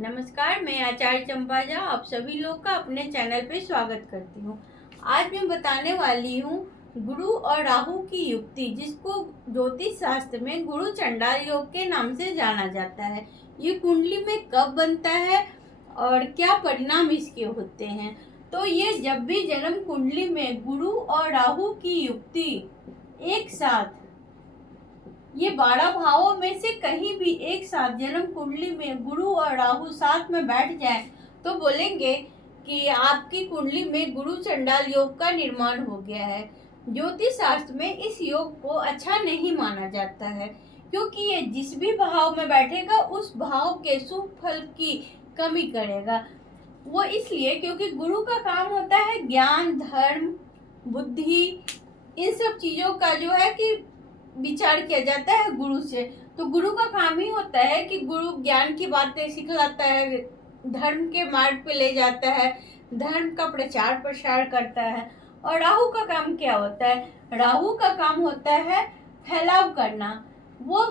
नमस्कार, मैं आचार्य चंपा झा आप सभी लोग का अपने चैनल पे स्वागत करती हूँ। आज मैं बताने वाली हूँ गुरु और राहु की युक्ति, जिसको ज्योतिष शास्त्र में गुरु चंडाल योग के नाम से जाना जाता है। ये कुंडली में कब बनता है और क्या परिणाम इसके होते हैं। तो ये जब भी जन्म कुंडली में गुरु और राहु की युक्ति एक साथ, ये 12 भावों में से कहीं भी एक साथ जन्म कुंडली में गुरु और राहु साथ में बैठ जाए तो बोलेंगे कि आपकी कुंडली में गुरु चंडाल योग का निर्माण हो गया है। ज्योतिष शास्त्र में इस योग को अच्छा नहीं माना जाता है, क्योंकि ये जिस भी भाव में बैठेगा उस भाव के शुभ फल की कमी करेगा। वो इसलिए क्योंकि गुरु का काम होता है ज्ञान, धर्म, बुद्धि, इन सब चीजों का जो है कि विचार किया जाता है गुरु से। तो गुरु का काम ही होता है कि गुरु ज्ञान की बातें सिखलाता है, धर्म के मार्ग पे ले जाता है, धर्म का प्रचार प्रसार करता है। और राहु का काम क्या होता है? राहु का काम होता है फैलाव करना। वो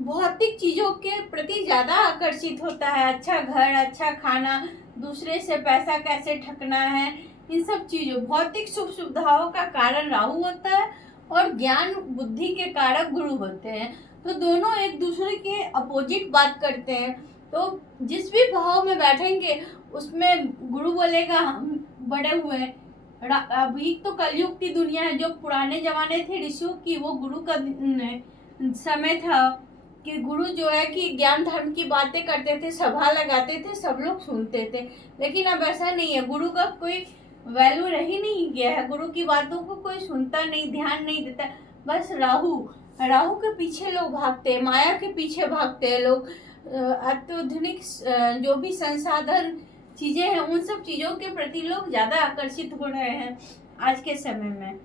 भौतिक चीजों के प्रति ज्यादा आकर्षित होता है। अच्छा घर, अच्छा खाना, दूसरे से पैसा कैसे ठगना है, इन सब चीजों, भौतिक सुख सुविधाओं का कारण राहु होता है और ज्ञान बुद्धि के कारक गुरु होते हैं। तो दोनों एक दूसरे के अपोजिट बात करते हैं। तो जिस भी भाव में बैठेंगे उसमें गुरु बोलेगा हम बड़े हुए। अभी तो कलयुग की दुनिया है। जो पुराने जमाने थे ऋषियों की, वो गुरु का समय था कि गुरु जो है कि ज्ञान धर्म की बातें करते थे, सभा लगाते थे, सब लोग सुनते थे। लेकिन अब ऐसा नहीं है, गुरु का कोई वैल्यू रह ही नहीं गया है। गुरु की बातों को कोई सुनता नहीं, ध्यान नहीं देता। बस राहु के पीछे लोग भागते हैं, माया के पीछे भागते हैं लोग। अत्याधुनिक जो भी संसाधन चीजें हैं उन सब चीजों के प्रति लोग ज्यादा आकर्षित हो रहे हैं आज के समय में।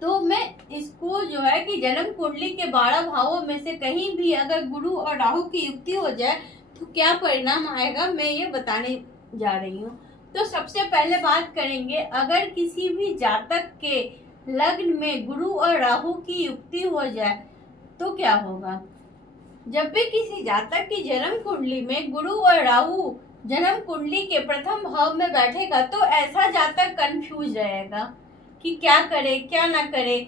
तो मैं इसको जो है कि जन्म कुंडली के 12 भावों में से कहीं भी अगर गुरु और राहु की युक्ति हो जाए तो क्या परिणाम आएगा, मैं ये बताने जा रही हूँ। तो सबसे पहले बात करेंगे, अगर किसी भी जातक के लग्न में गुरु और राहु की युक्ति हो जाए तो क्या होगा। जब भी किसी जातक की जन्म कुंडली में गुरु और राहु जन्म कुंडली के प्रथम भाव में बैठेगा तो ऐसा जातक कंफ्यूज रहेगा कि क्या करे क्या ना करे,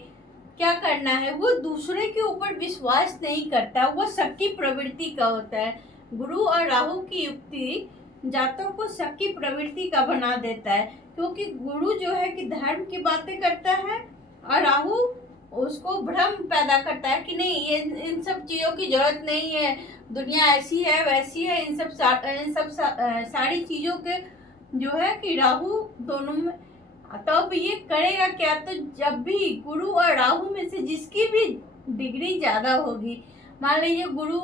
क्या करना है। वो दूसरे के ऊपर विश्वास नहीं करता, वो शक की प्रवृत्ति का होता है। गुरु और राहु की युक्ति जातक को शक की प्रवृत्ति का बना देता है, क्योंकि गुरु जो है कि धर्म की बातें करता है और राहु उसको भ्रम पैदा करता है कि नहीं, ये इन सब चीजों की जरूरत नहीं है, दुनिया ऐसी है वैसी है। इन सब सारी चीजों के जो है कि राहु दोनों में। तो अब ये करेगा क्या? तो जब भी गुरु और राहु में से जिसकी भी डिग्री ज्यादा होगी, मान लीजिए गुरु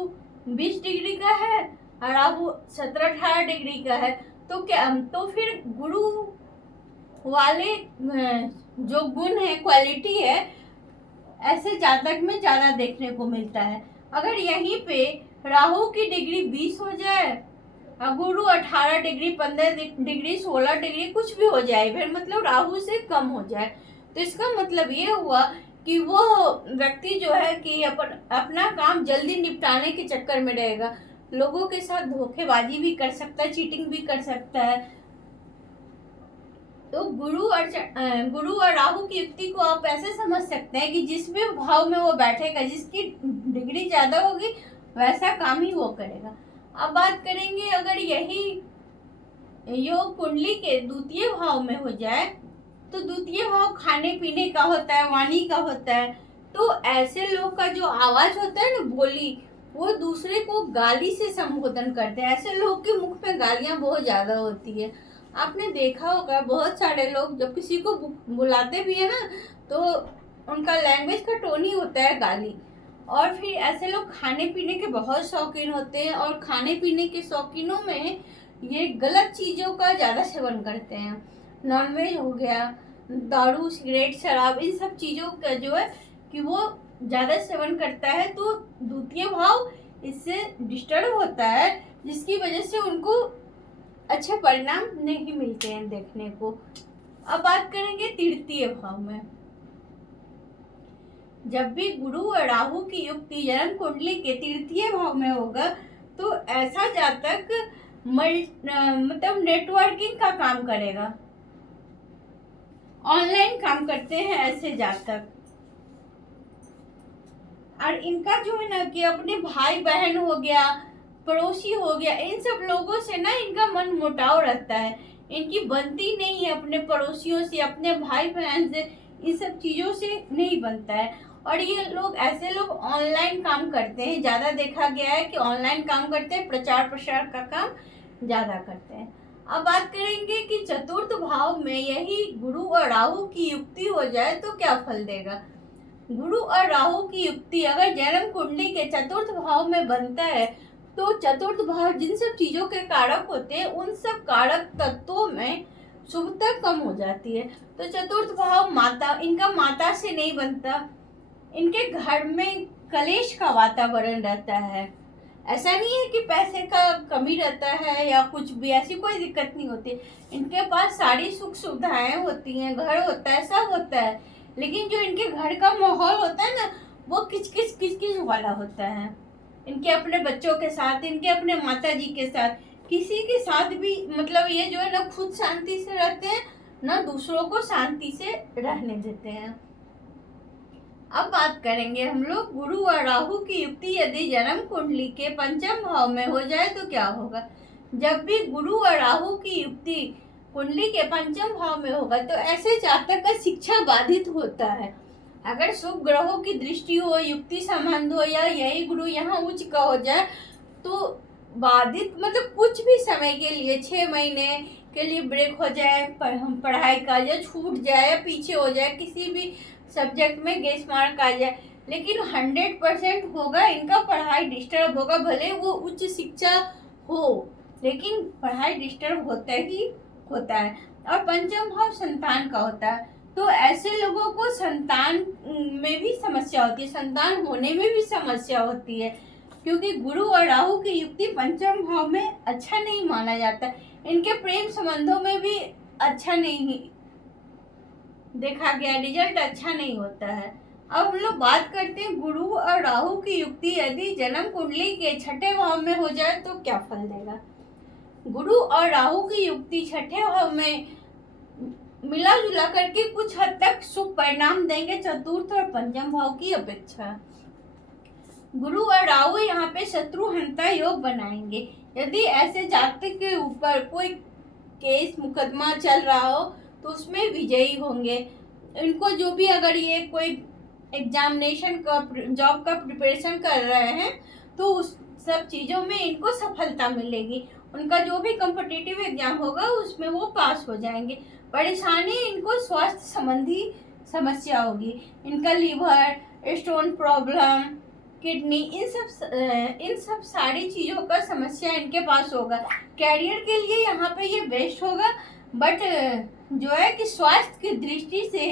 20 डिग्री का है और राहु 17-18 डिग्री का है, तो क्या, तो फिर गुरु वाले जो गुण है, क्वालिटी है, ऐसे जातक में ज्यादा देखने को मिलता है। अगर यहीं पे राहु की डिग्री 20 हो जाए और गुरु 18 डिग्री, 15 डिग्री, 16 डिग्री कुछ भी हो जाए, फिर मतलब राहु से कम हो जाए, तो इसका मतलब ये हुआ कि वो व्यक्ति जो है कि अपना काम जल्दी निपटाने के चक्कर में रहेगा, लोगों के साथ धोखेबाजी भी कर सकता है, चीटिंग भी कर सकता है। तो गुरु और राहु की युक्ति को आप ऐसे समझ सकते हैं कि जिस भी भाव में वो बैठेगा, जिसकी डिग्री ज्यादा होगी वैसा काम ही वो करेगा। अब बात करेंगे, अगर यही योग कुंडली के द्वितीय भाव में हो जाए तो द्वितीय भाव खाने पीने का होता है, वाणी का होता है। तो ऐसे लोग का जो आवाज होता है ना, बोली, वो दूसरे को गाली से संबोधन करते हैं। ऐसे लोग के मुख में गालियां बहुत ज्यादा होती है। आपने देखा होगा बहुत सारे लोग जब किसी को बुलाते भी है ना, तो उनका लैंग्वेज का टोन ही होता है गाली। और फिर ऐसे लोग खाने पीने के बहुत शौकीन होते हैं और खाने पीने के शौकीनों में ये गलत चीज़ों का ज़्यादा सेवन करते हैं। नॉनवेज हो गया, दारू, सिगरेट, शराब, इन सब चीज़ों का जो है कि वो ज़्यादा सेवन करता है, तो द्वितीय भाव इससे डिस्टर्ब होता है, जिसकी वजह से उनको अच्छे परिणाम नहीं मिलते हैं देखने को। अब बात करेंगे तृतीय भाव में। जब भी गुरु और राहु की युक्ति जन्म कुंडली के तृतीय भाव में होगा तो ऐसा जातक मतलब नेटवर्किंग का काम करेगा, ऑनलाइन काम करते हैं ऐसे जातक। और इनका जो है ना कि अपने भाई बहन हो गया, पड़ोसी हो गया, इन सब लोगों से ना इनका मन मुटाव रहता है, इनकी बनती नहीं है अपने पड़ोसियों से, अपने भाई बहन से, इन सब चीज़ों से नहीं बनता है। और ये लोग ऐसे लोग ऑनलाइन काम करते हैं, ज़्यादा देखा गया है कि ऑनलाइन काम करते हैं, प्रचार प्रसार का काम ज़्यादा करते हैं। अब बात करेंगे कि चतुर्थ भाव में यही गुरु और राहु की युक्ति हो जाए तो क्या फल देगा। गुरु और राहु की युक्ति अगर जन्म कुंडली के चतुर्थ भाव में बनता है तो चतुर्थ भाव जिन सब चीजों के कारक होते हैं उन सब कारक तत्वों में शुभता कम हो जाती है। तो चतुर्थ भाव इनका माता से नहीं बनता, इनके घर में कलेश का वातावरण रहता है। ऐसा नहीं है कि पैसे का कमी रहता है या कुछ भी, ऐसी कोई दिक्कत नहीं होती, इनके पास सारी सुख सुविधाएं होती हैं, घर होता है, सब होता है, लेकिन जो इनके घर का माहौल होता है ना वो किचकिच वाला होता है। इनके अपने बच्चों के साथ, इनके अपने माता जी के साथ, किसी के साथ भी, मतलब ये जो है ना खुद शांति से रहते हैं ना दूसरों को शांति से रहने देते हैं। अब बात करेंगे हम लोग गुरु और राहु की युक्ति यदि जन्म कुंडली के पंचम भाव में हो जाए तो क्या होगा। जब भी गुरु और राहु की युक्ति कुंडली के पंचम भाव में होगा तो ऐसे जातक का शिक्षा बाधित होता है। अगर शुभ ग्रहों की दृष्टि हो, युक्ति संबंध हो या यही गुरु यहाँ उच्च का हो जाए तो बाधित, मतलब कुछ भी समय के लिए 6 महीने के लिए ब्रेक हो जाए पढ़ाई का, या छूट जाए या पीछे हो जाए किसी भी सब्जेक्ट में, गेस मार्क आ जाए, लेकिन 100% होगा इनका पढ़ाई डिस्टर्ब होगा। भले वो उच्च शिक्षा हो लेकिन पढ़ाई डिस्टर्ब होता है। और पंचम भाव संतान का होता है, तो ऐसे लोगों को संतान में भी समस्या होती है, संतान होने में भी समस्या होती है, क्योंकि गुरु और राहु की युक्ति पंचम भाव में अच्छा नहीं माना जाता। इनके प्रेम संबंधों में भी अच्छा नहीं देखा गया, रिजल्ट अच्छा नहीं होता है। अब हम लोग बात करते हैं गुरु और राहु की युक्ति यदि जन्म कुंडली के छठे भाव में हो जाए तो क्या फल देगा। गुरु और राहु की युक्ति छठे भाव में मिला जुला करके कुछ हद तक शुभ परिणाम देंगे चतुर्थ और पंचम भाव की अपेक्षा। गुरु और राहु यहाँ पे शत्रुहंता योग बनाएंगे। यदि ऐसे जातक के ऊपर कोई केस मुकदमा चल रहा हो तो उसमें विजयी होंगे। इनको जो भी, अगर ये कोई एग्जामिनेशन का, जॉब का प्रिपरेशन कर रहे हैं तो उस सब चीज़ों में इनको सफलता मिलेगी। उनका जो भी कॉम्पिटिटिव एग्जाम होगा उसमें वो पास हो जाएंगे। परेशानी इनको स्वास्थ्य संबंधी समस्या होगी, इनका लीवर, स्टोन प्रॉब्लम, किडनी, इन सब सारी चीज़ों का समस्या इनके पास होगा। कैरियर के लिए यहाँ पे ये बेस्ट होगा, बट जो है कि स्वास्थ्य की दृष्टि से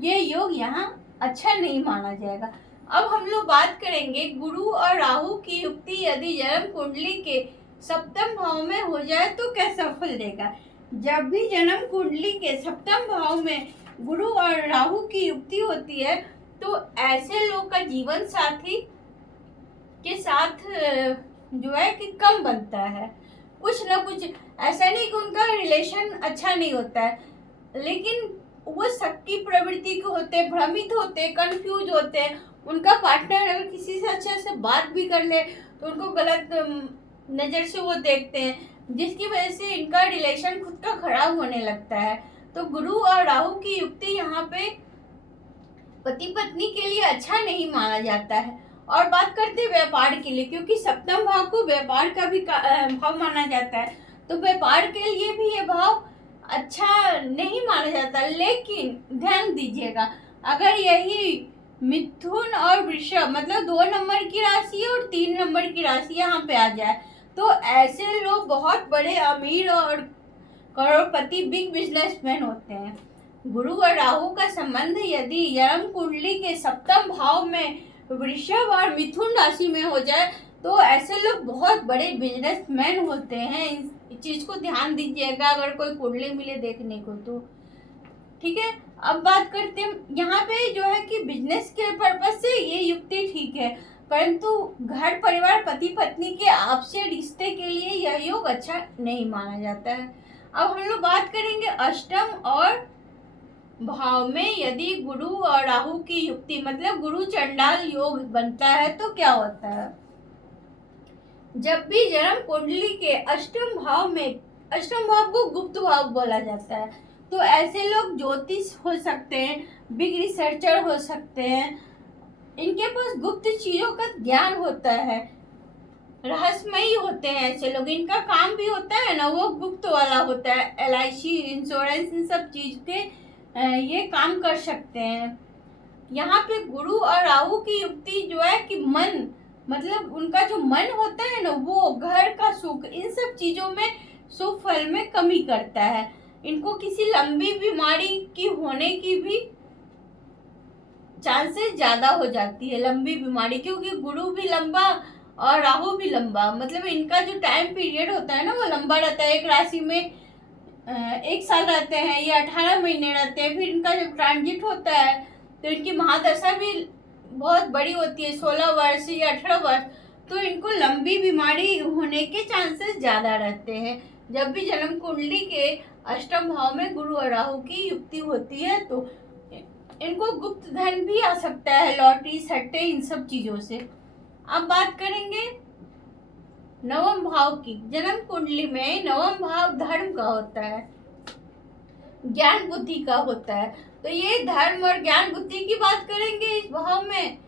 ये योग यहाँ अच्छा नहीं माना जाएगा। अब हम लोग बात करेंगे गुरु और राहु की युक्ति यदि जन्म कुंडली के सप्तम भाव में हो जाए तो कैसा फल देगा। जब भी जन्म कुंडली के सप्तम भाव में गुरु और राहु की युक्ति होती है तो ऐसे लोग का जीवन साथी के साथ जो है कि कम बनता है, कुछ ना कुछ। ऐसा नहीं कि उनका रिलेशन अच्छा नहीं होता है, लेकिन वो शक की प्रवृत्ति के होते हैं, भ्रमित होते हैं, कंफ्यूज होते हैं। उनका पार्टनर अगर किसी से अच्छे से बात भी कर ले तो उनको गलत नज़र से वो देखते हैं, जिसकी वजह से इनका रिलेशन खुद का खराब होने लगता है। तो गुरु और राहु की युक्ति यहाँ पे पति पत्नी के लिए अच्छा नहीं माना जाता है। और बात करते हैं व्यापार के लिए, क्योंकि सप्तम भाव को व्यापार का भी भाव माना जाता है, तो व्यापार के लिए भी ये भाव अच्छा नहीं माना जाता। लेकिन ध्यान दीजिएगा, अगर यही मिथुन और वृषभ, मतलब 2 नंबर की राशि और 3 नंबर की राशि यहाँ पे आ जाए तो ऐसे लोग बहुत बड़े अमीर और करोड़पति, बिग बिजनेसमैन होते हैं। गुरु और राहु का संबंध यदि जन्म कुंडली के सप्तम भाव में वृषभ और मिथुन राशि में हो जाए तो ऐसे लोग बहुत बड़े बिजनेसमैन होते हैं। इस चीज को ध्यान दीजिएगा अगर कोई कुंडली मिले देखने को तो, ठीक है। अब बात करते हैं यहाँ पे जो है कि बिजनेस के पर्पज से ये युक्ति ठीक है, परंतु घर परिवार पति पत्नी के आपसी रिश्ते के लिए यह योग लोग अच्छा नहीं माना जाता है। अब हम लोग बात करेंगे अष्टम और भाव में यदि गुरु और राहु की युक्ति मतलब गुरु चंडाल योग बनता है तो क्या होता है। जब भी जन्म कुंडली के अष्टम भाव में, अष्टम भाव को गुप्त भाव बोला जाता है, तो ऐसे लोग ज्योतिष हो सकते हैं, बिग रिसर्चर हो सकते हैं, इनके पास गुप्त चीजों का ज्ञान होता है, रहस्यमयी होते हैं ऐसे लोग। इनका काम भी होता है ना वो गुप्त वाला होता है, LIC इंश्योरेंस इन सब चीज के ये काम कर सकते हैं। यहाँ पे गुरु और राहु की युक्ति जो है कि मन मतलब उनका जो मन होता है ना वो घर का सुख इन सब चीजों में शुभ फल में कमी करता है। इनको किसी लंबी बीमारी की होने की भी चांसेस ज्यादा हो जाती है, लंबी बीमारी, क्योंकि गुरु भी लंबा और राहु भी लंबा, मतलब इनका जो टाइम पीरियड होता है ना वो लंबा रहता है। एक राशि में 1 साल रहते हैं, ये 18 महीने रहते हैं। फिर इनका जब ट्रांजिट होता है तो इनकी महादशा भी बहुत बड़ी होती है, 16 वर्ष या 18 वर्ष, तो इनको लंबी बीमारी होने के चांसेस ज्यादा रहते हैं। जब भी जन्म कुंडली के अष्टम भाव में गुरु और राहु की युक्ति होती है तो इनको गुप्त धन भी आ सकता है, लॉटरी सट्टे इन सब चीजों से। अब बात करेंगे नवम भाव की। जन्म कुंडली में नवम भाव धर्म का होता है, ज्ञान बुद्धि का होता है, तो ये धर्म और ज्ञान बुद्धि की बात करेंगे इस भाव में।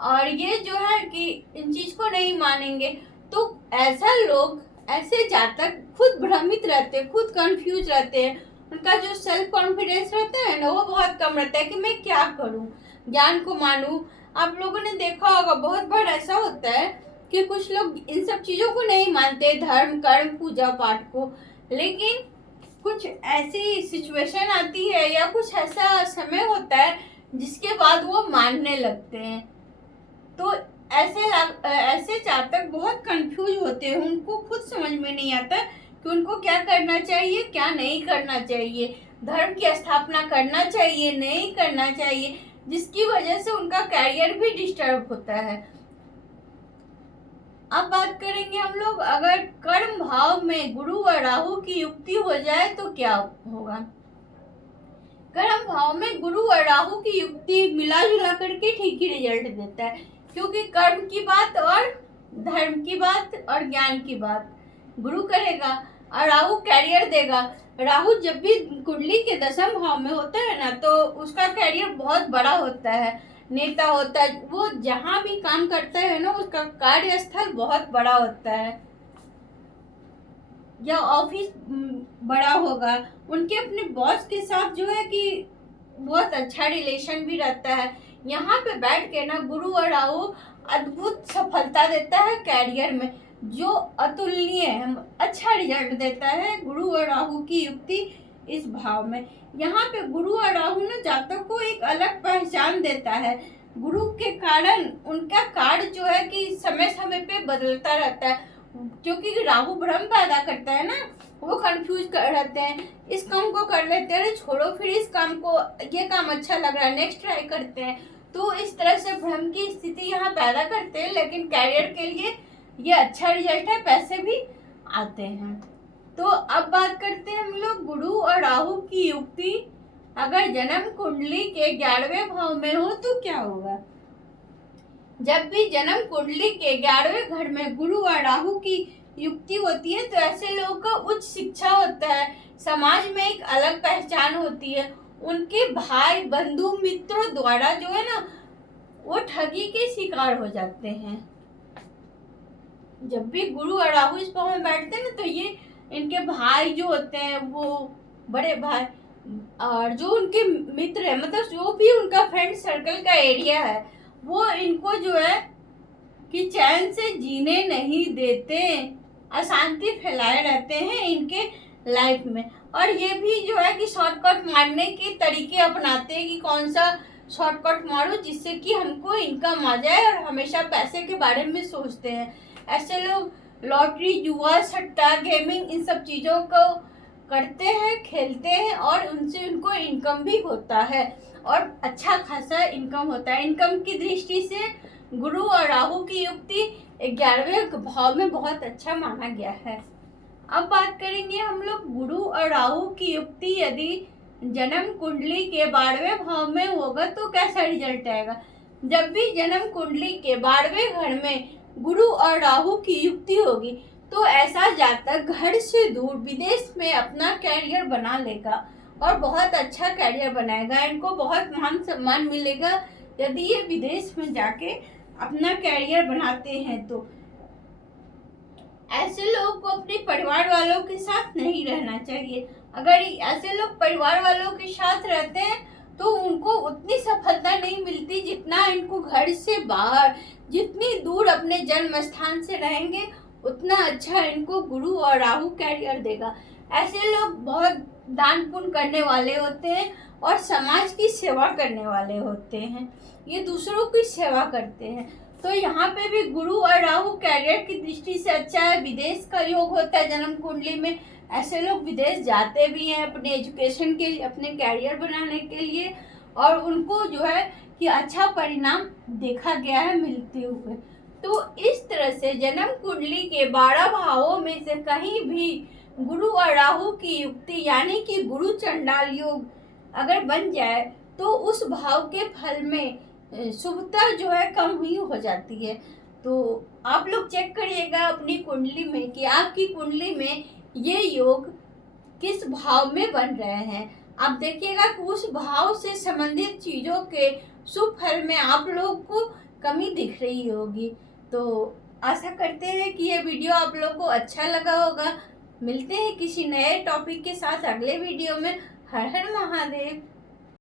और ये जो है कि इन चीज को नहीं मानेंगे, तो ऐसा लोग, ऐसे जातक खुद भ्रमित रहते हैं, खुद कंफ्यूज रहते हैं। उनका जो सेल्फ कॉन्फिडेंस रहता है ना वो बहुत कम रहता है कि मैं क्या करूं, ज्ञान को मानूं। आप लोगों ने देखा होगा बहुत बार ऐसा होता है कि कुछ लोग इन सब चीजों को नहीं मानते, धर्म कर्म पूजा पाठ को, लेकिन कुछ ऐसी सिचुएशन आती है या कुछ ऐसा समय होता है जिसके बाद वो मानने लगते हैं। तो ऐसे जातक बहुत कंफ्यूज होते हैं, उनको खुद समझ में नहीं आता कि उनको क्या करना चाहिए क्या नहीं करना चाहिए, धर्म की स्थापना करना चाहिए नहीं करना चाहिए, जिसकी वजह से उनका कैरियर भी डिस्टर्ब होता है। अब बात करेंगे हम लोग, अगर कर्म भाव में गुरु और राहु की युक्ति हो जाए तो क्या होगा। कर्म भाव में गुरु और राहु की युक्ति मिला जुला करके ठीक ही रिजल्ट देता है, क्योंकि कर्म की बात और धर्म की बात और ज्ञान की बात गुरु करेगा और राहु कैरियर देगा। राहु जब भी कुंडली के 10वें भाव में होता है ना तो उसका कैरियर बहुत बड़ा होता है, नेता होता है, वो जहां भी काम करता है ना उसका कार्यस्थल बहुत बड़ा होता है या ऑफिस बड़ा होगा। उनके अपने बॉस के साथ जो है कि बहुत अच्छा रिलेशन भी रहता है। यहाँ पे बैठ के ना गुरु और राहु अद्भुत सफलता देता है कैरियर में, जो अतुलनीय है, अच्छा रिजल्ट देता है गुरु और राहु की युक्ति इस भाव में। यहाँ पे गुरु और राहु ना जातक को एक अलग पहचान देता है। गुरु के कारण उनका कार्य जो है कि समय समय पे बदलता रहता है, क्योंकि राहु भ्रम पैदा करता है ना, वो कंफ्यूज रहते हैं, इस काम को कर लेते हैं, अरे छोड़ो फिर इस काम को, ये काम अच्छा लग रहा है नेक्स्ट ट्राई करते हैं। तो इस तरह से भ्रम की स्थिति यहाँ पैदा करते हैं, लेकिन कैरियर के लिए ये अच्छा रिजल्ट है, पैसे भी आते हैं। तो अब बात करते हैं हम लोग गुरु और राहु की युक्ति अगर जन्म कुंडली के 11वें भाव में हो तो क्या होगा। जब भी जन्म कुंडली के 11वें घर में गुरु और राहु की युक्ति होती है तो ऐसे लोगों का उच्च शिक्षा होता है, समाज में एक अलग पहचान होती है। उनके भाई बंधु मित्रों द्वारा जो है ना वो ठगी के शिकार हो जाते हैं। जब भी गुरु और राहु इस भाव में बैठते हैं ना तो ये इनके भाई जो होते हैं, वो बड़े भाई और जो उनके मित्र है, मतलब जो भी उनका फ्रेंड सर्कल का एरिया है, वो इनको जो है कि चैन से जीने नहीं देते, अशांति फैलाए रहते हैं इनके लाइफ में। और ये भी जो है कि शॉर्टकट मारने के तरीके अपनाते हैं कि कौन सा शॉर्टकट मारो जिससे कि हमको इनकम आ जाए, और हमेशा पैसे के बारे में सोचते हैं। ऐसे लोग लॉटरी, जुआ, सट्टा, गेमिंग इन सब चीज़ों को करते हैं, खेलते हैं और उनसे उनको इनकम भी होता है और अच्छा खासा इनकम होता है। इनकम की दृष्टि से गुरु और राहु की युक्ति 11वें भाव में बहुत अच्छा माना गया है। अब बात करेंगे हम लोग गुरु और राहु की युक्ति यदि जन्म कुंडली के 12वें भाव में होगा तो कैसा रिजल्ट आएगा। जब भी जन्म कुंडली के 12वें घर में गुरु और राहु की युक्ति होगी तो ऐसा जातक घर से दूर विदेश में अपना कैरियर बना लेगा और बहुत अच्छा कैरियर बनाएगा। इनको बहुत मान सम्मान मिलेगा यदि ये विदेश में जाके अपना कैरियर बनाते हैं। तो ऐसे लोगों को अपने परिवार वालों के साथ नहीं रहना चाहिए। अगर ऐसे लोग परिवार वालों के साथ रहते हैं तो उनको उतनी सफलता नहीं मिलती जितना इनको घर से बाहर, जितनी दूर अपने जन्म स्थान से रहेंगे उतना अच्छा इनको गुरु और राहु कैरियर देगा। ऐसे लोग बहुत दान पुण्य करने वाले होते हैं और समाज की सेवा करने वाले होते हैं, ये दूसरों की सेवा करते हैं। तो यहाँ पे भी गुरु और राहु कैरियर की दृष्टि से अच्छा है। विदेश का योग होता है जन्म कुंडली में, ऐसे लोग विदेश जाते भी हैं अपने एजुकेशन के लिए, अपने कैरियर बनाने के लिए, और उनको जो है कि अच्छा परिणाम देखा गया है मिलते हुए। तो इस तरह से जन्म कुंडली के 12 भावों में से कहीं भी गुरु और राहु की युक्ति यानी कि गुरु चंडाल योग अगर बन जाए तो उस भाव के फल में शुभता जो है कम ही हो जाती है। तो आप लोग चेक करिएगा अपनी कुंडली में कि आपकी कुंडली में ये योग किस भाव में बन रहे हैं। आप देखिएगा कि उस भाव से संबंधित चीज़ों के शुभ फल में आप लोग को कमी दिख रही होगी। तो आशा करते हैं कि ये वीडियो आप लोग को अच्छा लगा होगा। मिलते हैं किसी नए टॉपिक के साथ अगले वीडियो में। हर हर महादेव।